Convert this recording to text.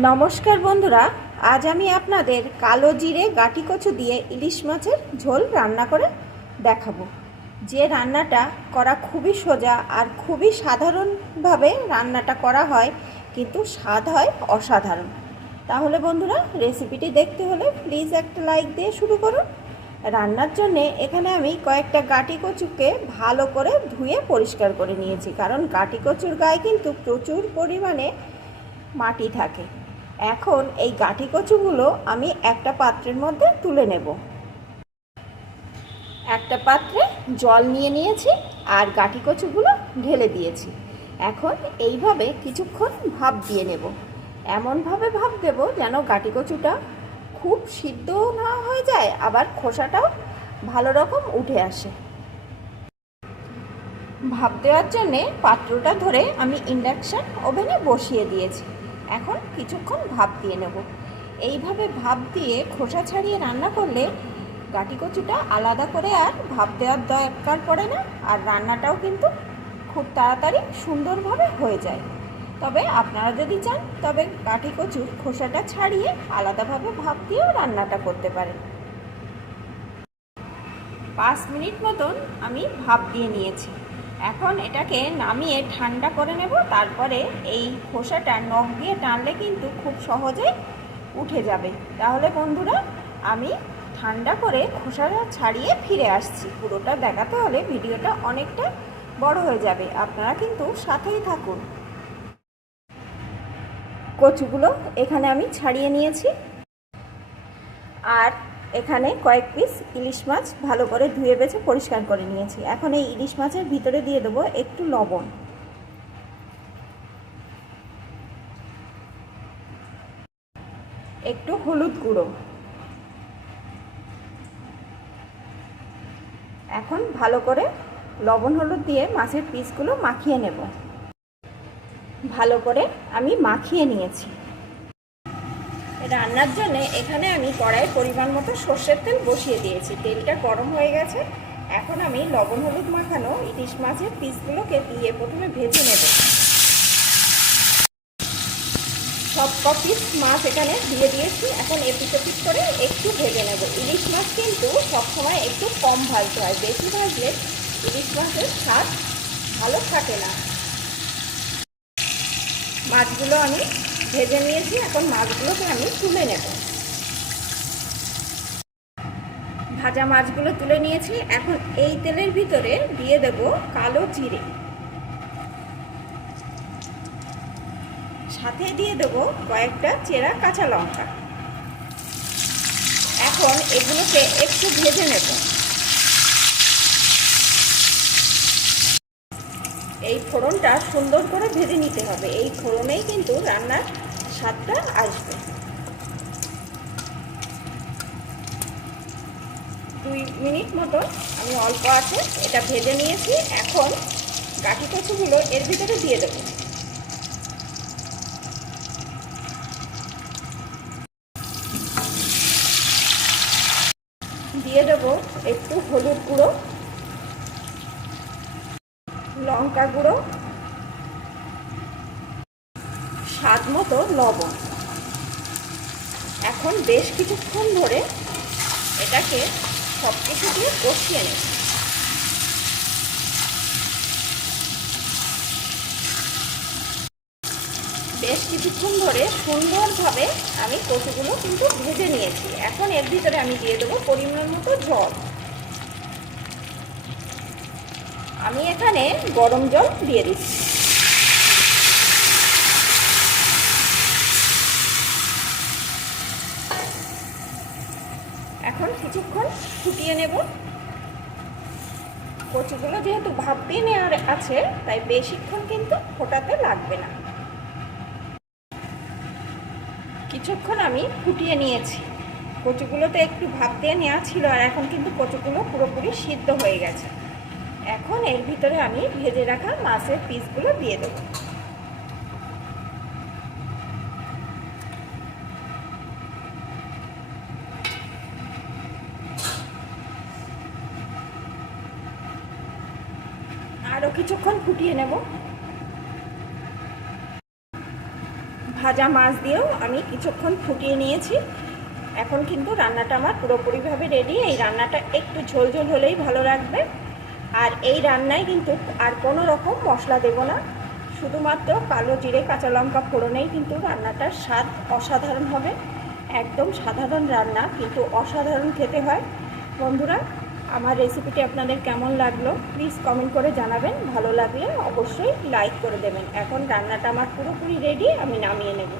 নমস্কার বন্ধুরা, আজ আমি আপনাদের কালো জিরে গাটি কচু দিয়ে ইলিশ মাছের ঝোল রান্না করে দেখাবো। যে রান্নাটা করা খুবই সোজা আর খুবই সাধারণভাবে রান্নাটা করা হয়, কিন্তু স্বাদ হয় অসাধারণ। তাহলে বন্ধুরা রেসিপিটি দেখতে হলে প্লিজ একটা লাইক দিয়ে শুরু করুন। রান্নার জন্যে এখানে আমি কয়েকটা গাটি কচুকে ভালো করে ধুয়ে পরিষ্কার করে নিয়েছি, কারণ গাটি কচুর গায়ে কিন্তু প্রচুর পরিমাণে মাটি থাকে। এখন এই গাঁঠি কচুগুলো আমি একটা পাত্রের মধ্যে তুলে নেব। একটা পাত্রে জল নিয়ে নিয়েছি আর গাঁঠি কচুগুলো ঢেলে দিয়েছি। এখন এইভাবে কিছুক্ষণ ভাপ দিয়ে নেব। এমনভাবে ভাপ দেব যেন গাঁঠি কচুটা খুব সিদ্ধ না হয়ে যায়, আবার খোসাটাও ভালো রকম উঠে আসে। ভাপ দেওয়ার জন্যে পাত্রটা ধরে আমি ইন্ডাকশান ওভেনে বসিয়ে দিয়েছি। এখন কিছুক্ষণ ভাপ দিয়ে নেব। এইভাবে ভাপ দিয়ে খোসা ছাড়িয়ে রান্না করলে গাটি কচুটা আলাদা করে আর ভাপ দেওয়ার দরকার পড়ে না, আর রান্নাটাও কিন্তু খুব তাড়াতাড়ি সুন্দরভাবে হয়ে যায়। তবে আপনারা যদি চান, তবে গাটি কচুর খোসাটা ছাড়িয়ে আলাদাভাবে ভাপ দিয়েও রান্নাটা করতে পারেন। পাঁচ মিনিট মতন আমি ভাপ দিয়ে নিয়েছি। এখন এটাকে নামিয়ে ঠান্ডা করে নেব, তারপরে এই খোসাটা নখ দিয়ে টানলে কিন্তু খুব সহজেই উঠে যাবে। তাহলে বন্ধুরা, আমি ঠান্ডা করে খোসাটা ছাড়িয়ে ফিরে আসছি। পুরোটা দেখাতে হলে ভিডিওটা অনেকটা বড় হয়ে যাবে। আপনারা কিন্তু সাথেই থাকুন। কচুগুলো এখানে আমি ছাড়িয়ে নিয়েছি। আর এখানে কয়েক পিস ইলিশ মাছ ভালো করে ধুয়ে বেছে পরিষ্কার করে নিয়েছি। এখন এই ইলিশ মাছের ভিতরে দিয়ে দেবো একটু লবণ। একটু হলুদ গুঁড়ো। এখন ভালো করে লবণ হলুদ দিয়ে মাছের পিসগুলো মাখিয়ে নেব। ভালো করে আমি মাখিয়ে নিয়েছি। রান্নার জন্য এখানে আমি কড়াই পরিমাণ মতো সর্ষের তেল বসিয়ে দিয়েছি। তেলটা গরম হয়ে গেছে। এখন আমি লবণ হলুদ মাখানো ইলিশ মাছের পিসগুলোকে দিয়ে প্রথমে ভেজে নেব। সব পিস মাছ এখানে দিয়ে দিয়েছি। এখন এপিট এপিট করে একটু ভেজে নেব। ইলিশ মাছ কিন্তু সবসময় একটু কম ভাজতে হয়। বেশি ভাজলে ইলিশ মাছের স্বাদ ভালো থাকে না। মাছগুলো আমি ভেজে নিয়েছি, এখন মাছগুলোকে আমি তুলে নেব। ভাজা মাছগুলো তুলে নিয়েছি, এখন এই তেলের ভিতরে দিয়ে দেব কালো জিরে। সাথে দিয়ে দেব কয়েকটা চেরা কাঁচা লঙ্কা। এখন এগুলোকে একটু ভেজে নেব এই ফোড়নটা সুন্দর করে ভেজে নিতে হবে। এই ফোড়নেই কিন্তু রান্নার স্বাদটা আসবে। দুই মিনিট মতো আমি অল্প আছে, এটা ভেজে নিয়েছি। এখন গাঠি কচুগুলো এর ভিতরে দিয়ে দেবো। দিয়ে দেবো একটু হলুদ গুঁড়ো। লঙ্কা গুঁড়ো, স্বাদ মতো লবণ। এখন বেশ কিছুক্ষণ ধরে এটাকে সব কিছু দিয়ে কষিয়ে নেব। বেশ কিছুক্ষণ ধরে সুন্দরভাবে আমি কচুগুলো কিন্তু ভেজে নিয়েছি। এখন এর ভিতরে আমি দিয়ে দেবো পরিমাণ মতো জল। আমি এখানে গরম জল দিয়ে দিচ্ছি। এখন কিছুক্ষণ ফুটিয়ে নেব। কচুগুলো যেহেতু ভাপ দিয়ে নেওয়ার আছে, তাই বেশিক্ষণ কিন্তু ফোটাতে লাগবে না। কিছুক্ষণ আমি ফুটিয়ে নিয়েছি। কচুগুলোতে একটু ভাপ দিয়ে নেওয়া ছিল, আর এখন কিন্তু কচুগুলো পুরোপুরি সিদ্ধ হয়ে গেছে। এখন এর ভিতরে আমি ভেজে রাখা মাছের পিসগুলো দিয়ে দেবো। আরও কিছুক্ষণ ফুটিয়ে নেব। ভাজা মাছ দিয়েও আমি কিছুক্ষণ ফুটিয়ে নিয়েছি। এখন কিন্তু রান্নাটা আমার পুরোপুরিভাবে রেডি এই রান্নাটা একটু ঝোল ঝোল হলেই ভালো লাগবে। আর এই রান্নায় কিন্তু আর কোনো রকম মশলা দেব না। শুধুমাত্র কালো জিরে, কাঁচা লঙ্কা ফোড়নেই কিন্তু রান্নাটার স্বাদ অসাধারণ হবে। একদম সাধারণ রান্না, কিন্তু অসাধারণ খেতে হয়। বন্ধুরা, আমার রেসিপিটি আপনাদের কেমন লাগল? প্লিজ কমেন্ট করে জানাবেন। ভালো লাগলে অবশ্যই লাইক করে দেবেন। এখন রান্নাটা আমার পুরোপুরি রেডি আমি নামিয়ে নেব।